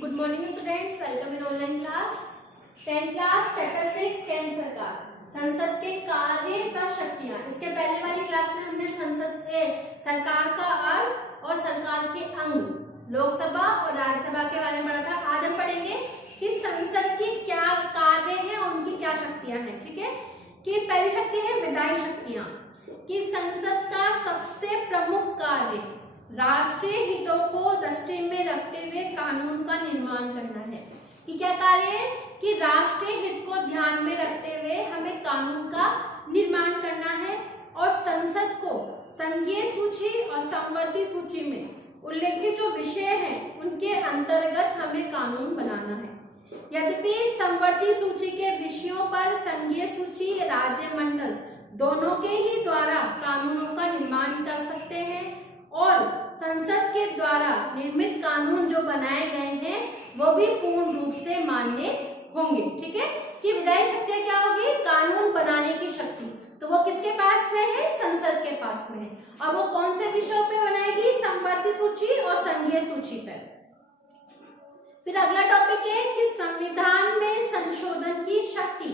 Good morning students, welcome in online class. 10th class chapter 6 केंद्र सरकार, संसद के कार्य व शक्तियां। इसके पहले वाली क्लास में हमने संसद के सरकार का अर्थ और सरकार के अंग लोकसभा और राज्यसभा के बारे में पढ़ा था। आज हम पढ़ेंगे कि संसद की क्या कार्य है और उनकी क्या शक्तियां हैं। ठीक है, कि पहली शक्ति है विधायी शक्तियां, कि संसद का सबसे प्रमुख कार्य राष्ट्रीय हितों को दृष्टि में रखते हुए कानून का निर्माण करना है। कि क्या कार्य है कि राष्ट्रीय हित को ध्यान में रखते हुए हमें कानून का निर्माण करना है और संसद को संघीय सूची और समवर्ती सूची में उल्लेखित जो विषय हैं उनके अंतर्गत हमें कानून बनाना है। यद्यपि समवर्ती सूची के विषयों पर संघीय सूची राज्य मंडल दोनों के ही द्वारा कानूनों का निर्माण कर सकते हैं और संसद के द्वारा निर्मित कानून जो बनाए गए हैं वो भी पूर्ण रूप से मान्य होंगे। ठीक है, कि विधायी शक्ति क्या होगी? कानून बनाने की शक्ति। तो वो किसके पास में है? संसद के पास में है। और वो कौन से विषयों पे बनाएगी? समवर्ती सूची और संघीय सूची पर। फिर अगला टॉपिक है कि संविधान में संशोधन की शक्ति।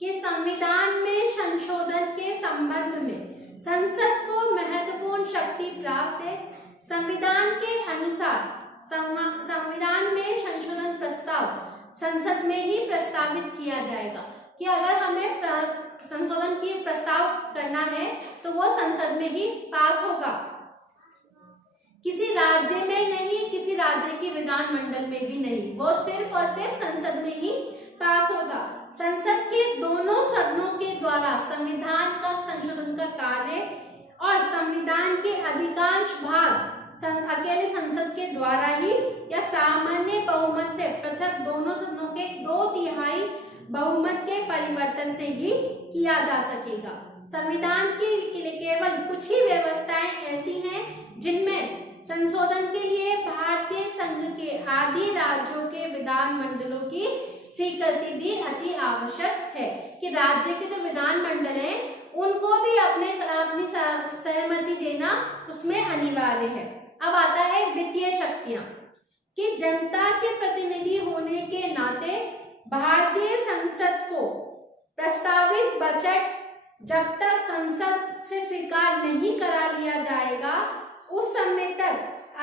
कि संविधान में संशोधन के संबंध में संसद को महत्वपूर्ण शक्ति प्राप्त है। संविधान के अनुसार संविधान में संशोधन प्रस्ताव संसद में ही प्रस्तावित किया जाएगा। कि अगर हमें संशोधन की प्रस्ताव करना है तो वो संसद में ही पास होगा, किसी राज्य में नहीं, किसी राज्य की विधान मंडल में भी नहीं, वो सिर्फ और सिर्फ संसद में ही पास होगा। संसद के दोनों सदनों के द्वारा संविधान का संशोधन का कार्य और संविधान के अधिकांश भाग अकेले संसद के द्वारा ही या सामान्य बहुमत से पृथक दोनों सदनों के 2/3 बहुमत के परिवर्तन से ही किया जा सकेगा। संविधान की केवल कुछ ही व्यवस्थाएं ऐसी हैं जिनमें संशोधन के लिए भारतीय संघ के आदि राज्यों के विधान मंडलों की स्वीकृति भी अति आवश्यक है। कि राज्य के जो विधान मंडल हैं उनको भी अपनी सहमति देना उसमें अनिवार्य है। अब आता है वित्तीय शक्तियां। कि जनता के प्रतिनिधि होने के नाते भारतीय संसद को प्रस्तावित बजट जब तक संसद से स्वीकार नहीं करा लिया जाएगा उस समय तक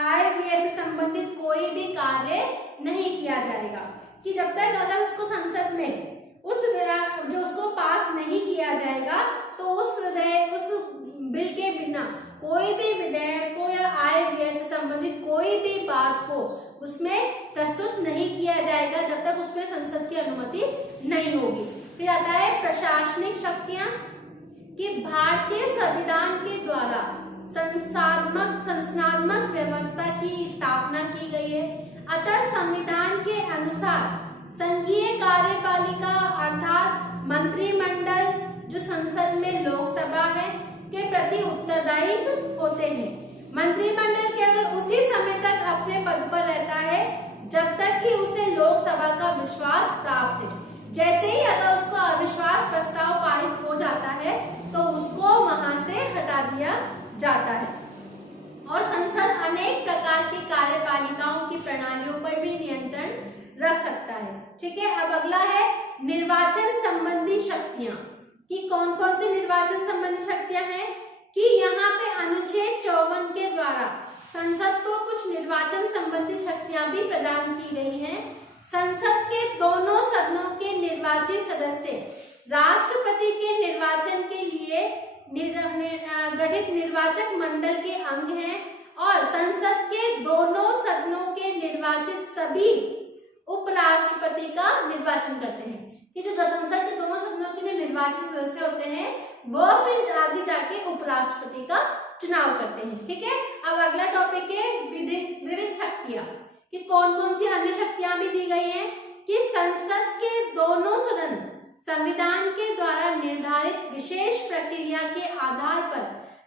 आय व्यय से संबंधित कोई भी कार्य नहीं किया जाएगा। कि जब तक अगर उसको संसद में जो उसको पास नहीं किया जाएगा तो उस बिल के बिना कोई भी विधेयक को या आय व्यय से संबंधित कोई भी बात को उसमें प्रस्तुत नहीं किया जाएगा जब तक उसमें संसद की अनुमति नहीं होगी। फिर आता है प्रशासनिक शक्तियां। कि भारतीय संविधान के द्वारा संस्थात्मक व्यवस्था की स्थापना की गई है। अतः संविधान के अनुसार संघीय कार्यपालिका अर्थात मंत्रिमंडल जो संसद में लोकसभा है के प्रति उत्तरदायित्व होते हैं। मंत्रिमंडल केवल उसी समय तक अपने पद पर रहता है जब तक कि उसे लोकसभा का विश्वास प्राप्त है। जैसे ही अगर उसको अविश्वास प्रस्ताव पारित हो जाता है तो उसको वहां से हटा दिया जाता है। और संसद अनेक प्रकार की कार्यपालिकाओं की प्रणालियों पर भी नियंत्रण रख सकता है। ठीक है, अब अगला है निर्वाचन संबंधी शक्तियां। कि कौन कौन सी निर्वाचन संबंधी शक्तियां हैं? कि यहाँ पे अनुच्छेद 54 के द्वारा संसद को कुछ निर्वाचन संबंधी शक्तियां भी प्रदान की गई हैं। संसद के दोनों सदनों के निर्वाचित सदस्य राष्ट्रपति के निर्वाचन के लिए गठित निर्वाचक मंडल के अंग हैं और संसद के दोनों सदनों के निर्वाचित सभी उपराष्ट्रपति का निर्वाचन करते हैं। कि जो संसद के दोनों सदनों के निर्वाचित सदस्य होते हैं वो फिर आगे जाके उपराष्ट्रपति का चुनाव करते हैं। ठीक है, अब अगला टॉपिक है विविध शक्तियां। कि कौन कौन सी अन्य शक्तियां भी दी गई हैं? कि संसद के दोनों सदन संविधान के द्वारा निर्धारित विशेष प्रक्रिया के आधार पर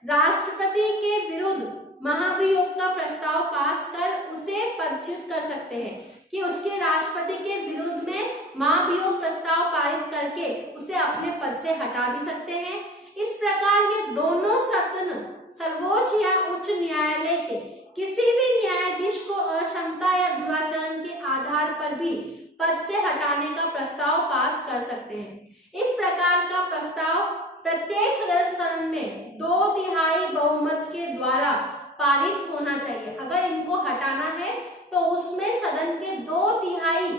राष्ट्रपति के विरुद्ध महाभियोग का प्रस्ताव पास कर उसे पदच्युत कर सकते हैं। कि उसके राष्ट्रपति के विरुद्ध में महाभियोग प्रस्ताव पारित करके उसे अपने पद से हटा भी सकते हैं। इस प्रकार ये दोनों सदन सर्वोच्च या उच्च न्यायालय के किसी भी न्यायाधीश को अक्षमता या दुराचरण के आधार पर भी पद से हटाने का प्रस्ताव पास कर सकते हैं। इस प्रकार का प्रस्ताव प्रत्येक सदस्य सदन में 2/3 बहुमत के द्वारा पारित होना चाहिए। अगर इनको हटाना है तो उसमें सदन के 2/3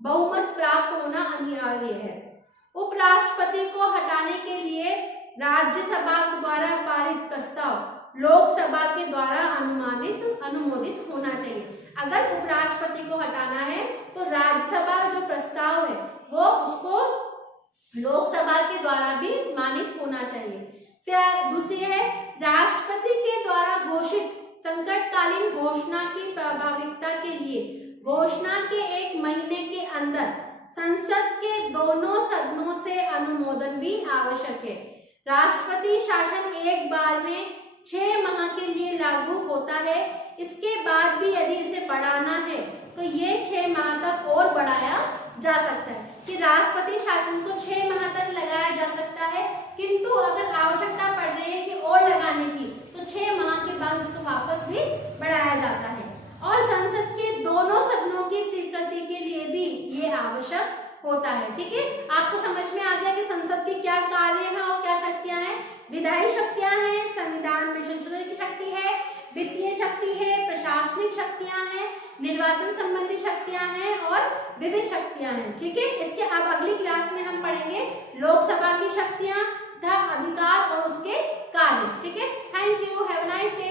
बहुमत प्राप्त होना अनिवार्य है। उपराष्ट्रपति को हटाने के लिए राज्यसभा द्वारा पारित प्रस्ताव लोकसभा के द्वारा अनुमोदित होना चाहिए। अगर उपराष्ट्रपति को हटाना है तो राज्यसभा जो प्रस्ताव है वो उसको लोकसभा के द्वारा भी मानित होना चाहिए। फिर दूसरी है राष्ट्रपति के द्वारा घोषित संकटकालीन घोषणा की प्रभाविता के लिए घोषणा के 1 महीने के अंदर संसद के दोनों सदनों से अनुमोदन भी आवश्यक है। राष्ट्रपति शासन एक बार में 6 माह के लिए लागू होता है। इसके बाद भी यदि इसे बढ़ाना है तो ये 6 माह तक और बढ़ाया जा सकता है कि राष्ट्रपति शासन को 6 माह तक लगाया जा सकता है, किंतु अगर आवश्यकता पड़ रही है कि और लगाने की तो 6 माह के बाद उसको वापस भी बढ़ाया जाता है। और संसद के दोनों सदनों की स्वीकृति के लिए भी ये आवश्यक होता है। ठीक है, आपको समझ में आ गया कि संसद की क्या कार्य है और क्या शक्तियां हैं। विधायी शक्तियां हैं, संविधान में संशोधन की शक्ति है, वित्तीय शक्ति है, प्रशासनिक शक्तियां हैं, निर्वाचन संबंधी शक्तियां हैं और विविध शक्तियां हैं। ठीक है, इसके अब अगली क्लास में हम पढ़ेंगे लोकसभा की शक्तियां तथा अधिकार और उसके कार्य। ठीक है, thank you, have a nice day.